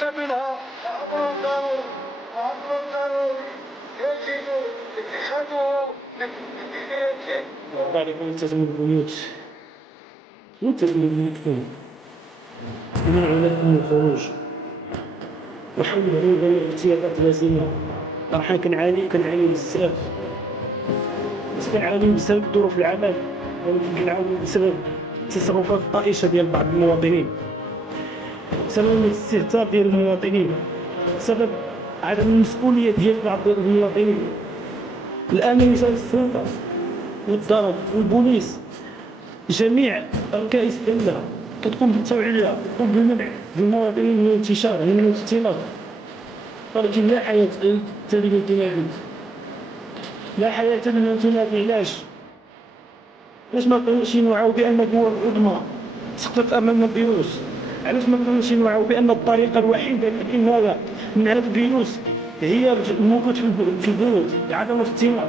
لابد منها وأمر القانون يجب اتخاذه للتدبير. ذلك يلتزم البيوت يلتزم البيوت منع لكم من الخروج وحل الاغتيالات اللازمة. راح كنعاني بزاف بسبب ظروف العمل، كنعاني بسبب تصرفات طائشة ديال بعض المواطنين، بسبب الاستهتار ديال المواطنين، بسبب عدم المسؤولية ديال بعض المواطنين. الآن مثال السلطة والضرب والبوليس جميع ركائز الدولة تقوم بالتوعية، تقوم بالمنع المواطنين من الانتشار من الاختلاط، ولكن لا حياة للانتهاك، لا حياة للانتهاك. علاش ما كانوش يوعوا بأن الدول العظمى سقطت أمام الفيروس؟ علاش ما كانوش يوعوا بأن الطريقة الوحيدة لإنهاء من هذا الفيروس هي الموجود في البيوت، عدم الاختلاط؟